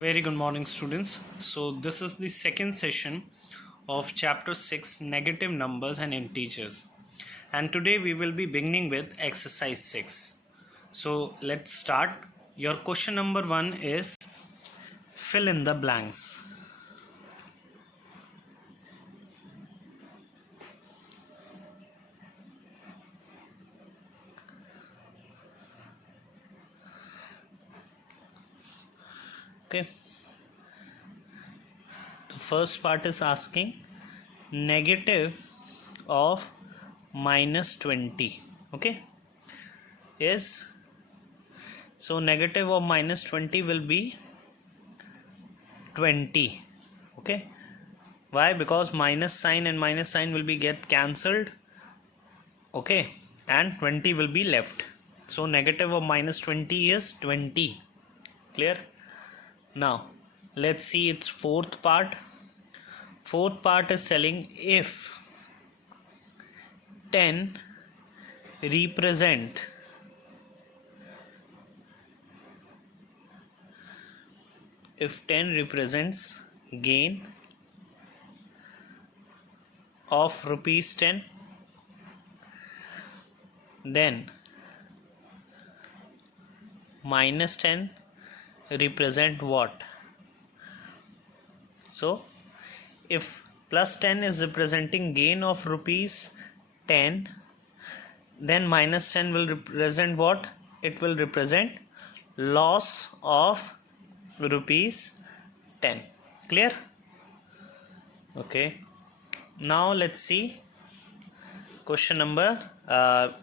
Very good morning, students. So, this is the second session of chapter 6 negative numbers and integers. And today we will be beginning with exercise 6. So, let's start. Your question number 1 is fill in the blanks. Okay. The first part is asking negative of minus 20. Okay. Is so negative of minus 20 will be 20. Okay. Why? Because minus sign and minus sign will be get cancelled. Okay, and 20 will be left. So negative of minus 20 is 20. Clear? Now let's see its fourth part. Fourth part is telling if 10 represent if 10 represents gain of rupees 10, then minus 10 represent what? So if plus 10 is representing gain of rupees 10, then minus 10 will represent what? It will represent loss of rupees 10. Clear? Okay. Now let's see question number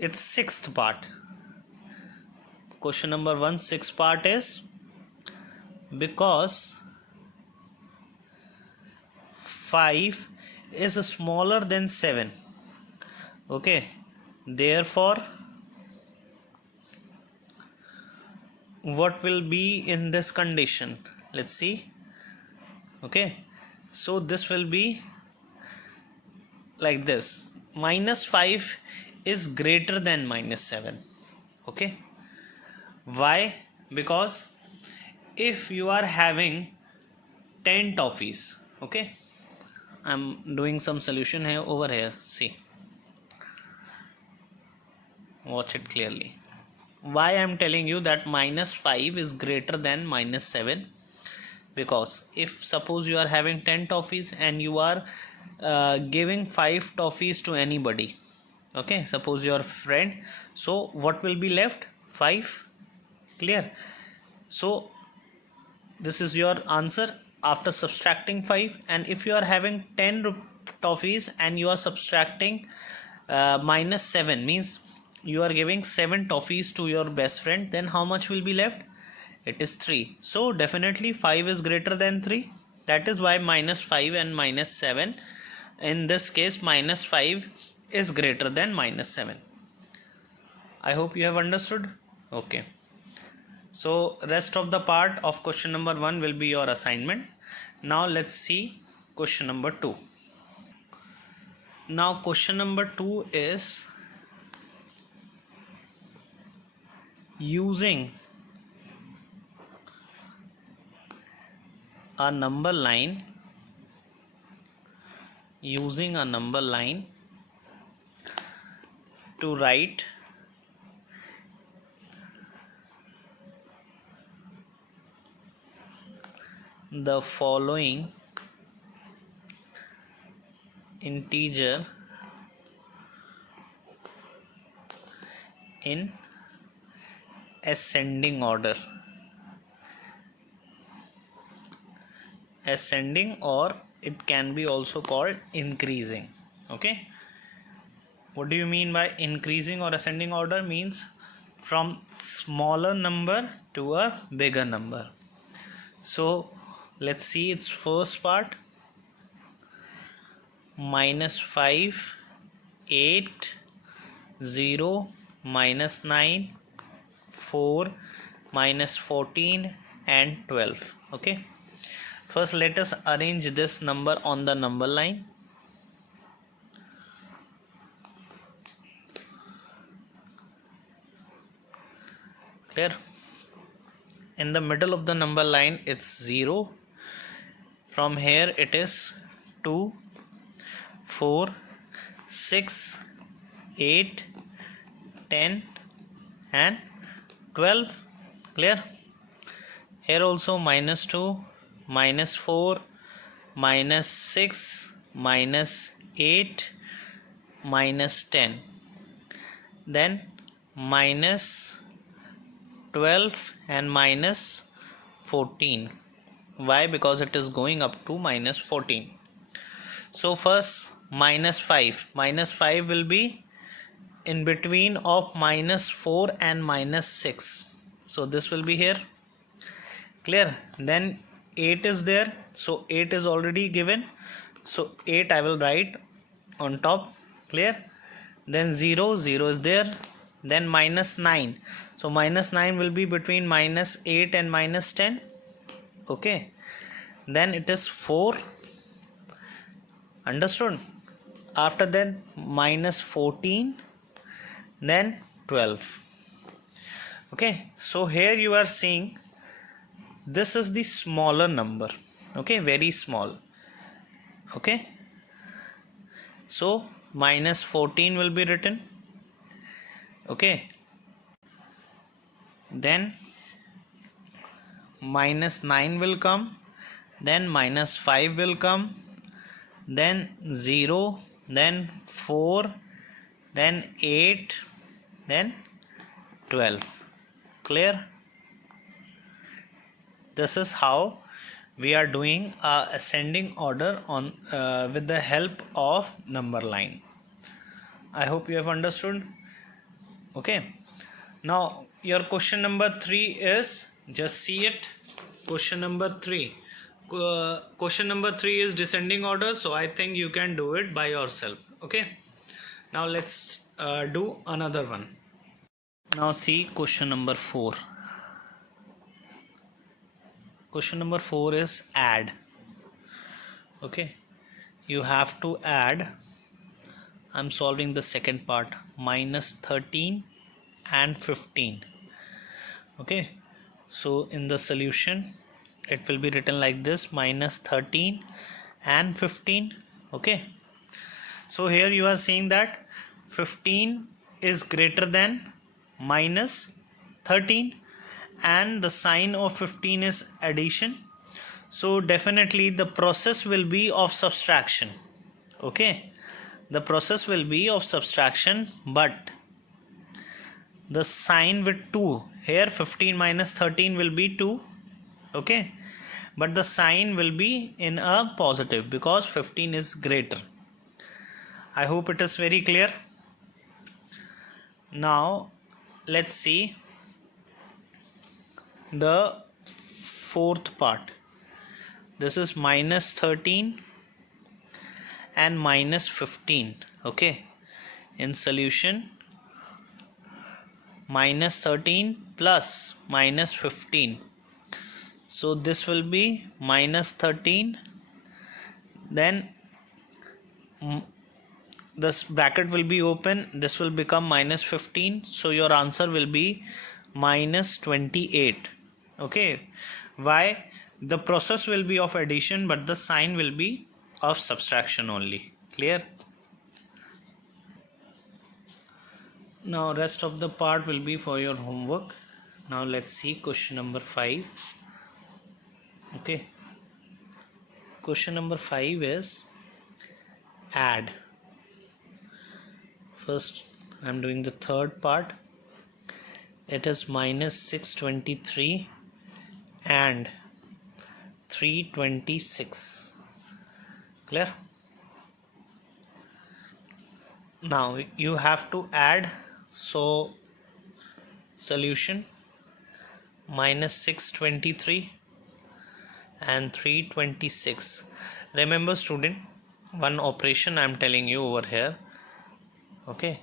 its sixth part. Question number 1 sixth part is because 5 is smaller than 7. Okay, therefore what will be in this condition? Let's see. Okay, so this will be like this: minus 5 is greater than minus 7. Okay, why? Because if you are having 10 toffees, okay, I'm doing some solution here over here. See, watch it clearly. Why I'm telling you that minus 5 is greater than minus 7? Because if suppose you are having 10 toffees and you are giving 5 toffees to anybody, okay, suppose your friend, so what will be left? 5. Clear? So this is your answer after subtracting 5. And if you are having 10 toffees and you are subtracting minus 7, means you are giving 7 toffees to your best friend, then how much will be left? It is 3. So definitely 5 is greater than 3. That is why minus 5 and minus 7, in this case minus 5 is greater than minus 7. I hope you have understood. Okay, so rest of the part of question number 1 will be your assignment. Now let's see question number 2. Now question number 2 is using a number line to write the following integer in ascending order. Ascending, or it can be also called increasing. Okay, what do you mean by increasing or ascending order? Means from smaller number to a bigger number. So let's see its first part: minus 5, 8, 0, minus 9, 4, minus 14 and 12. Okay, first let us arrange this number on the number line. Clear? in the middle of the number line it's 0. From here it is 2, 4, 6, 8, 10 and 12. Clear? Here also -2, -4, -6, -8, -10, then -12 and -14. Why? Because it is going up to -14. So first -5. -5 will be in between of -4 and -6. So this will be here. Clear? Then 8 is there. So 8 is already given. So 8 I will write on top. Clear? Then 0 is there. Then -9. So -9 will be between -8 and -10. Okay. Then it is 4. Understood? After that -14. Then 12. Okay. So here you are seeing this is the smaller number. Okay. Very small. Okay. So -14 will be written. Okay. Then -9 will come. Then -5 will come. Then 0. Then 4. Then 8. Then 12. Clear? This is how we are doing ascending order on with the help of number line. I hope you have understood. Okay. Now your question number 3 is, just see it. Question number 3. Question number 3 is descending order, so I think you can do it by yourself. Okay. Now let's do another one. Now see question number 4. Question number 4 is add. Okay. You have to add. I'm solving the second part. -13 and 15. Okay. So in the solution it will be written like this: -13 and 15. Okay. So here you are seeing that 15 is greater than -13 and the sign of 15 is addition. So definitely the process will be of subtraction. Okay. The process will be of subtraction, but the sign with 2. Here 15 minus 13 will be 2. Okay. But the sign will be in a positive because 15 is greater. I hope it is very clear. Now let's see the fourth part. This is -13 and -15. Okay. In solution, -13 plus -15. So this will be -13. Then this bracket will be open. This will become -15. So your answer will be -28. Okay. Why? The process will be of addition, but the sign will be of subtraction only. Clear? Now rest of the part will be for your homework. Now let's see question number 5. Okay. Question number 5 is add. First I'm doing the third part. It is -623 and 326. Clear? Now you have to add. So solution, -623 and 326. Remember student, one operation I am telling you over here. Okay.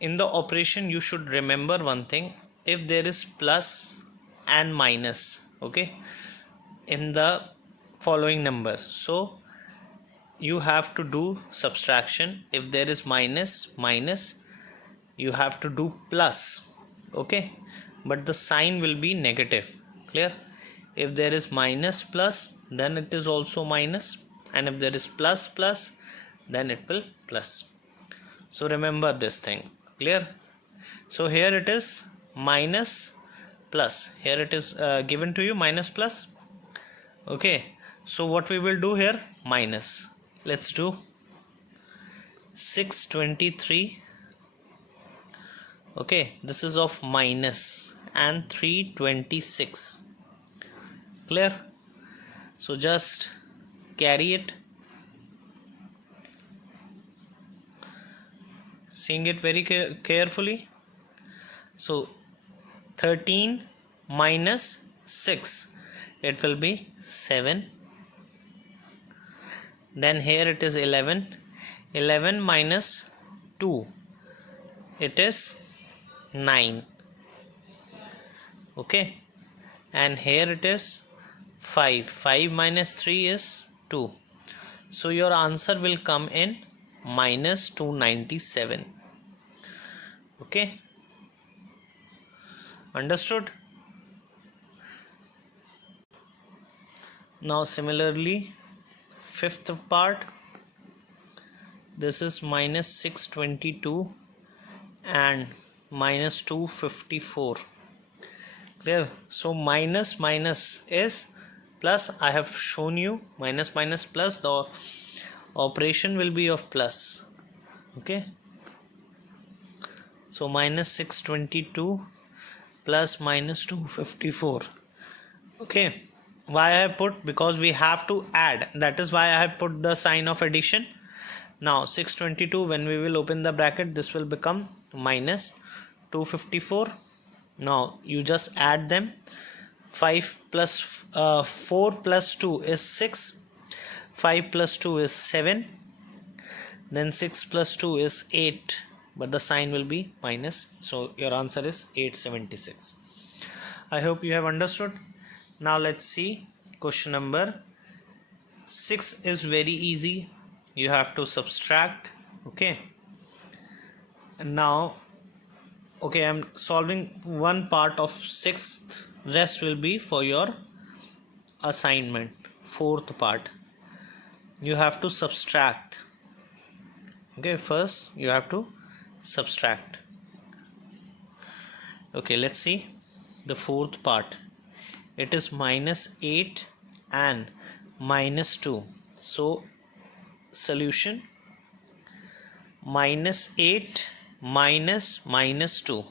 In the operation you should remember one thing: if there is plus and minus, okay, in the following number, so you have to do subtraction. If there is minus, you have to do plus. Okay. but the sign will be negative. Clear? If there is minus plus, then it is also minus, and if there is plus plus, then it will plus. So remember this thing. Clear? So here it is minus plus, here it is given to you minus plus. Okay, so what we will do here, minus, let's do 623. Okay, this is of minus, and 326. Clear? So just carry it, seeing it very carefully. So 13 minus 6, it will be 7. Then here it is 11. 11 minus 2, it is 9. Okay, and here it is 5. 5 minus 3 is 2. So your answer will come in minus 297. Okay, understood? Now similarly, fifth part, this is minus 622 and minus 254. Clear? So minus minus is plus. I have shown you minus minus plus, the operation will be of plus. Okay, so minus 622 plus minus 254. Okay, why I have put, because we have to add, that is why I have put the sign of addition. Now 622, when we will open the bracket, this will become minus 254. Now you just add them. 5 plus 4 plus 2 is 6. 5 plus 2 is 7. Then 6 plus 2 is 8, but the sign will be minus, so your answer is 876. I hope you have understood. Now let's see question number 6. Is very easy. You have to subtract. Okay, and now okay, I'm solving one part of 6th, rest will be for your assignment. 4th part, you have to subtract. Okay, first you have to subtract. Okay, let's see the 4th part. It is minus 8 and minus 2. So solution, minus 8 minus minus 2.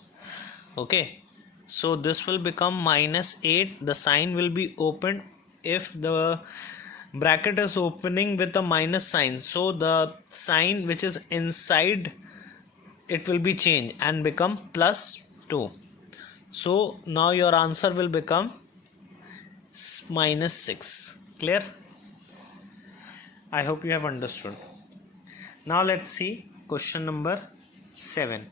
Okay, so this will become minus 8. The sign will be opened if the bracket is opening with a minus sign, so the sign which is inside it will be changed and become plus 2. So now your answer will become minus 6. Clear? I hope you have understood. Now let's see question number 7.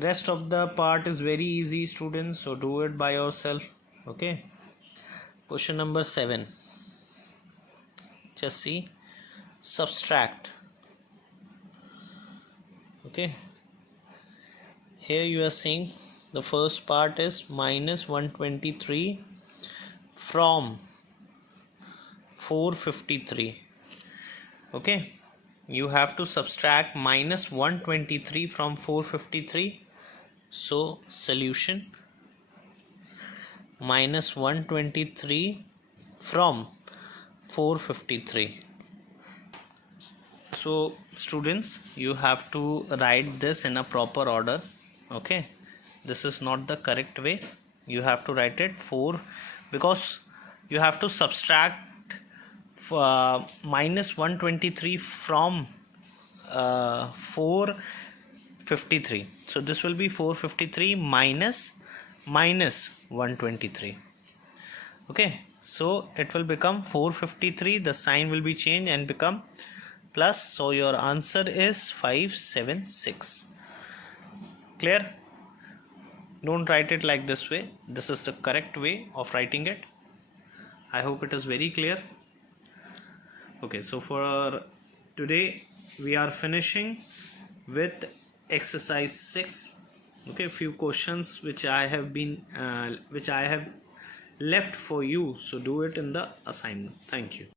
Rest of the part is very easy, students, so do it by yourself. Okay, question number 7, just see, subtract. Okay, here you are seeing the first part is minus 123 from 453. Okay, you have to subtract minus 123 from 453. So solution, minus 123 from 453. So students, you have to write this in a proper order. Okay, this is not the correct way. You have to write it 4, because you have to subtract minus 123 from 453. So this will be 453 minus 123. Okay, so it will become 453. The sign will be changed and become plus. So your answer is 576. Clear? Don't write it like this way. This is the correct way of writing it. I hope it is very clear. Okay, so for today we are finishing with exercise 6. Okay, few questions which I have left for you, so do it in the assignment. Thank you.